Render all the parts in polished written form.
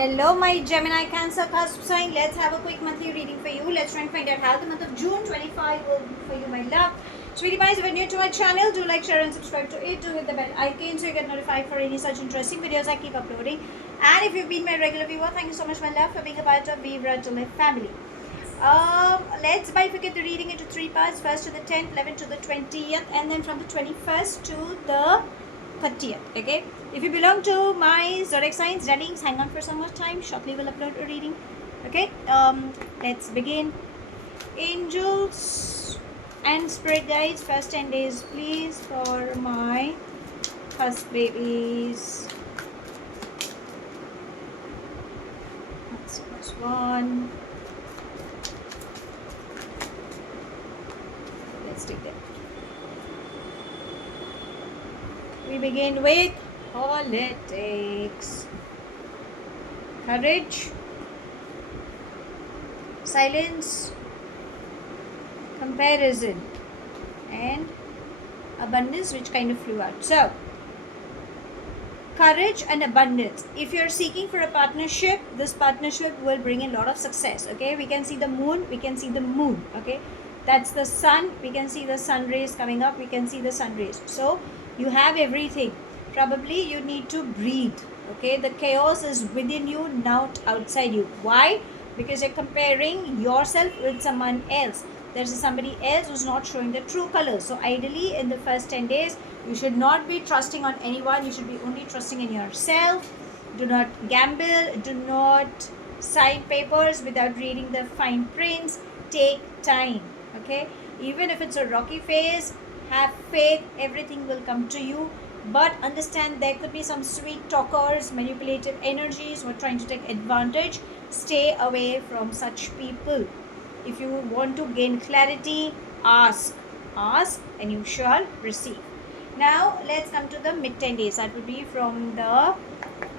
Hello, my Gemini Cancer cusp sign. Let's have a quick monthly reading for you. Let's try and find out how the month of June 25 will be for you, my love. Sweetie pies, if you're new to my channel, do like, share, and subscribe to it. Do hit the bell icon so you get notified for any such interesting videos I keep uploading. And if you've been my regular viewer, thank you so much, my love, for being a part of Vibra to Live family. Let's bifurcate the reading into three parts. First to the 10th, 11th to the 20th, and then from the 21st to the 30th. Okay, if you belong to my zodiac signs, darlings, hang on for some more time. Shortly we'll upload a reading. Okay, let's begin. Angels and spirit guides, first 10 days please for my cusp babies. That's the first one. Let's take that. We begin with politics, courage, silence, comparison, and abundance, which kind of flew out. So, courage and abundance. If you're seeking for a partnership, this partnership will bring in a lot of success. Okay, we can see the moon, we can see the moon. Okay, that's the sun, we can see the sun rays coming up, we can see the sun rays. So, you have everything. Probably you need to breathe. Okay, the chaos is within you, not outside you. Why? Because you're comparing yourself with someone else. There's somebody else who's not showing the true colors. So ideally in the first 10 days you should not be trusting on anyone. You should be only trusting in yourself. Do not gamble, do not sign papers without reading the fine prints. Take time. Okay, even if it's a rocky phase, have faith, everything will come to you. But understand there could be some sweet talkers, manipulative energies who are trying to take advantage. Stay away from such people. If you want to gain clarity, ask and you shall receive. Now let's come to the mid 10 days. That will be from the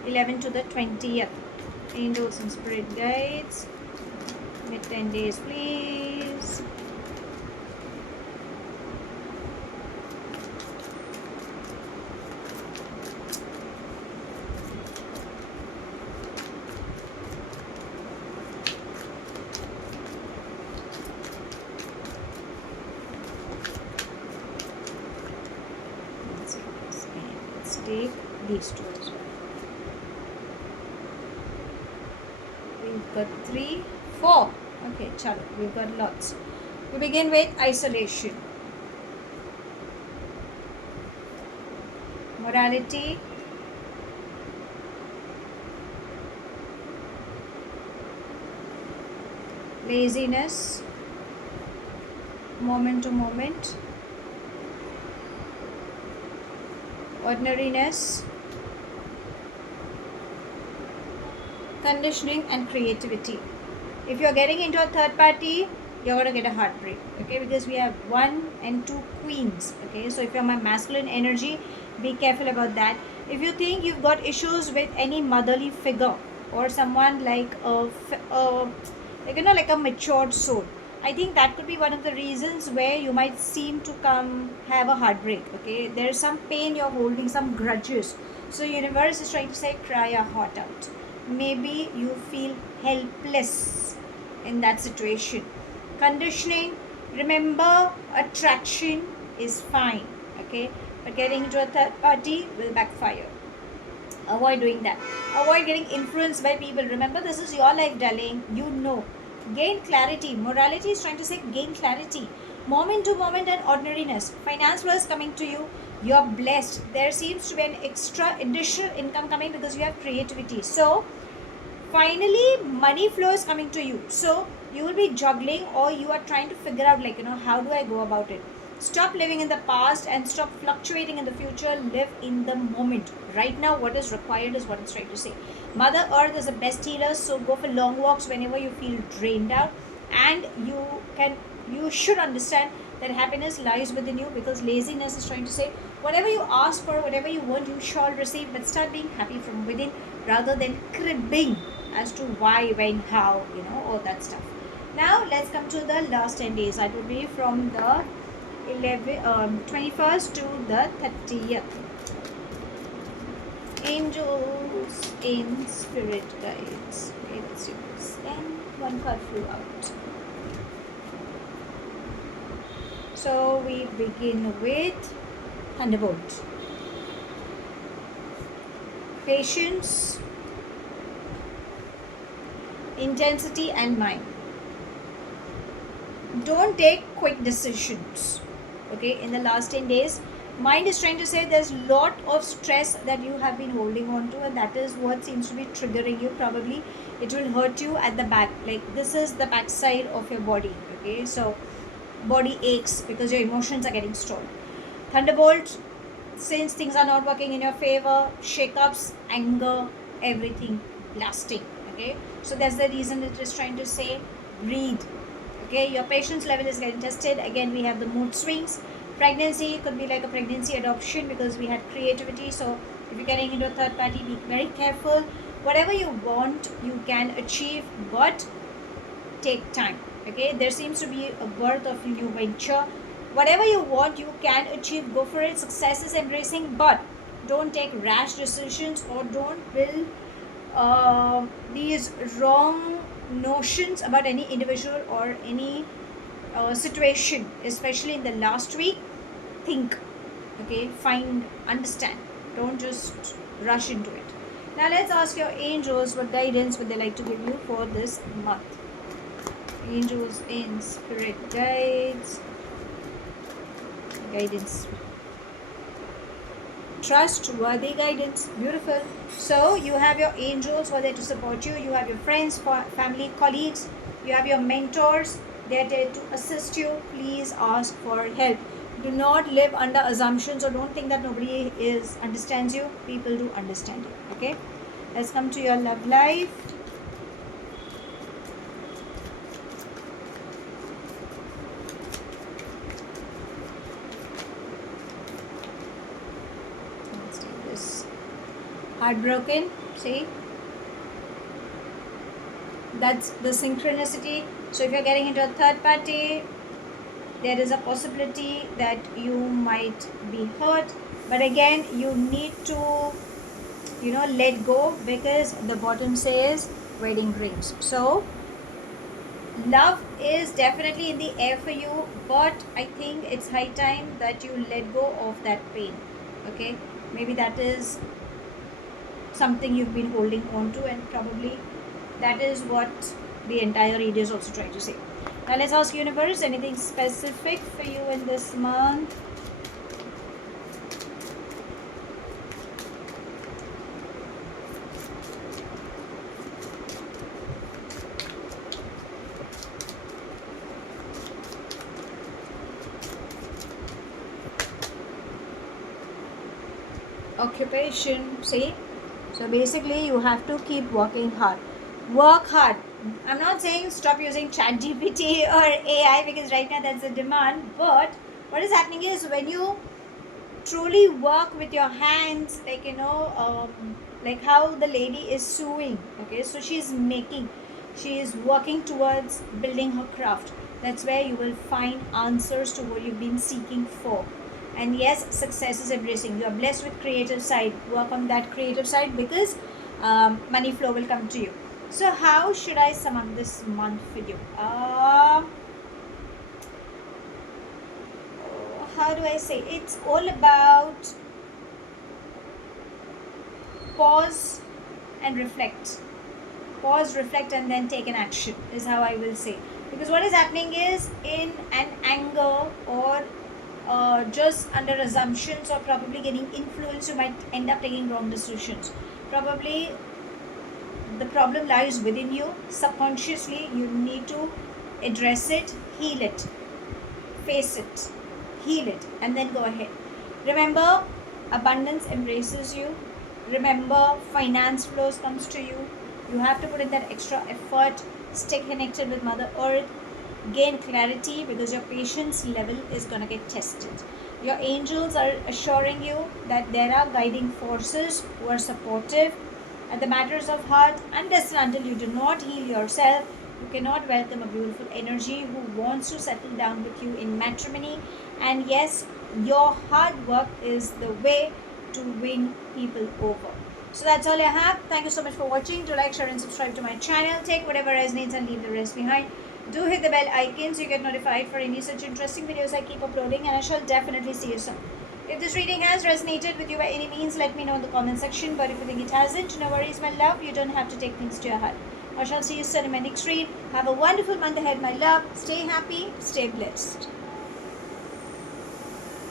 11th to the 20th. Angels and spirit guides, mid 10 days please. Take these two as well. We've got 3, 4. Okay, chalo, we've got lots. We begin with isolation, morality, laziness, moment to moment, ordinariness, conditioning, and creativity. If you're getting into a third party, you're going to get a heartbreak. Okay, because we have 1 and 2 queens. Okay, so if you're my masculine energy, be careful about that. If you think you've got issues with any motherly figure or someone like like a matured soul, I think that could be one of the reasons where you might seem to have a heartbreak. Okay, there's some pain you're holding, some grudges. So universe is trying to say, cry your heart out. Maybe you feel helpless in that situation. Conditioning, remember, attraction is fine. Okay, but getting into a third party will backfire. Avoid doing that. Avoid getting influenced by people. Remember, this is your life, darling. You know. Gain clarity. Morality is trying to say gain clarity. Moment to moment and ordinariness. Finance flow is coming to you. You are blessed. There seems to be an extra additional income coming because you have creativity. So finally money flow is coming to you. So you will be juggling, or you are trying to figure out how do I go about it. Stop living in the past and stop fluctuating in the future. Live in the moment. Right now what is required is what it's trying to say. Mother Earth is the best healer, so go for long walks whenever you feel drained out. And you should understand that happiness lies within you, because laziness is trying to say whatever you ask for, whatever you want, you shall receive. But start being happy from within rather than cribbing as to why, when, how, all that stuff. Now let's come to the last 10 days. That will be from the 21st to the 30th. angels in spirit guides. Okay, let's do this. And one card flew out. So we begin with Thunderbolt. Patience, intensity, and mind. Don't take quick decisions. Okay, in the last 10 days, mind is trying to say there's a lot of stress that you have been holding on to, and that is what seems to be triggering you. Probably it will hurt you at the back, like this is the back side of your body. Okay, so body aches because your emotions are getting stalled. Thunderbolt, since things are not working in your favor, shakeups, anger, everything blasting. Okay, so that's the reason it is trying to say breathe. Okay, your patience level is getting tested. Again, we have the mood swings. Pregnancy could be like a pregnancy adoption because we had creativity. So if you're getting into a third party, be very careful. Whatever you want, you can achieve, but take time. Okay, there seems to be a birth of a new venture. Whatever you want, you can achieve. Go for it. Success is embracing, but don't take rash decisions or don't build these wrong notions about any individual or any situation, especially in the last week. Think, okay, find, understand. Don't just rush into it. Now let's ask your angels what guidance would they like to give you for this month. Angels in spirit guides. Guidance. Trustworthy guidance. Beautiful. So you have your angels who are there to support you. You have your friends, family, colleagues. You have your mentors. They are there to assist you. Please ask for help. Do not live under assumptions or don't think that nobody understands you. People do understand you. Okay. Let's come to your love life. Let's take this. Heartbroken. See, that's the synchronicity. So if you're getting into a third party, there is a possibility that you might be hurt, but again you need to let go, because the bottom says wedding rings. So love is definitely in the air for you, but I think it's high time that you let go of that pain. Okay, maybe that is something you've been holding on to, and probably that is what the entire read is also trying to say. Now let's ask universe, anything specific for you in this month? Occupation, see? So basically you have to keep working hard. Work hard. I'm not saying stop using ChatGPT or AI, because right now that's a demand, but what is happening is when you truly work with your hands, like like how the lady is sewing. Okay, so she is working towards building her craft. That's where you will find answers to what you've been seeking for. And yes, success is embracing. You are blessed with creative side. Work on that creative side, because money flow will come to you. So how should I sum up this month for you? How do I say? It's all about pause and reflect. Pause, reflect, and then take an action is how I will say. Because what is happening is, in an anger or just under assumptions or probably getting influence, you might end up taking wrong decisions. Probably the problem lies within you. Subconsciously, you need to address it, heal it, face it, heal it, and then go ahead. Remember, abundance embraces you. Remember, finance flows comes to you. You have to put in that extra effort. Stay connected with Mother Earth. Gain clarity, because your patience level is going to get tested. Your angels are assuring you that there are guiding forces who are supportive at the matters of heart. Unless and until you do not heal yourself, you cannot welcome a beautiful energy who wants to settle down with you in matrimony. And yes, your hard work is the way to win people over. So that's all I have. Thank you so much for watching. Do like, share and subscribe to my channel. Take whatever resonates and leave the rest behind. Do hit the bell icon so you get notified for any such interesting videos I keep uploading, and I shall definitely see you soon. If this reading has resonated with you by any means, let me know in the comment section. But if you think it hasn't, no worries, my love. You don't have to take things to your heart. I shall see you soon in my next read. Have a wonderful month ahead, my love. Stay happy, stay blessed.